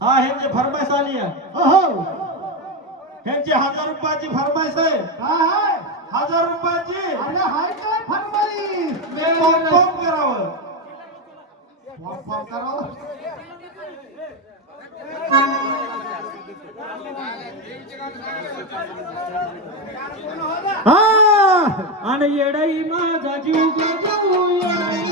हा ह्यांची फरमाईश आली आहे. ह्यांची 1000 रुपयाची फरमाईश आहे. 1000 रुपयाची. पॉप करावं. आणि येडाई माझा जीव गजू येडाई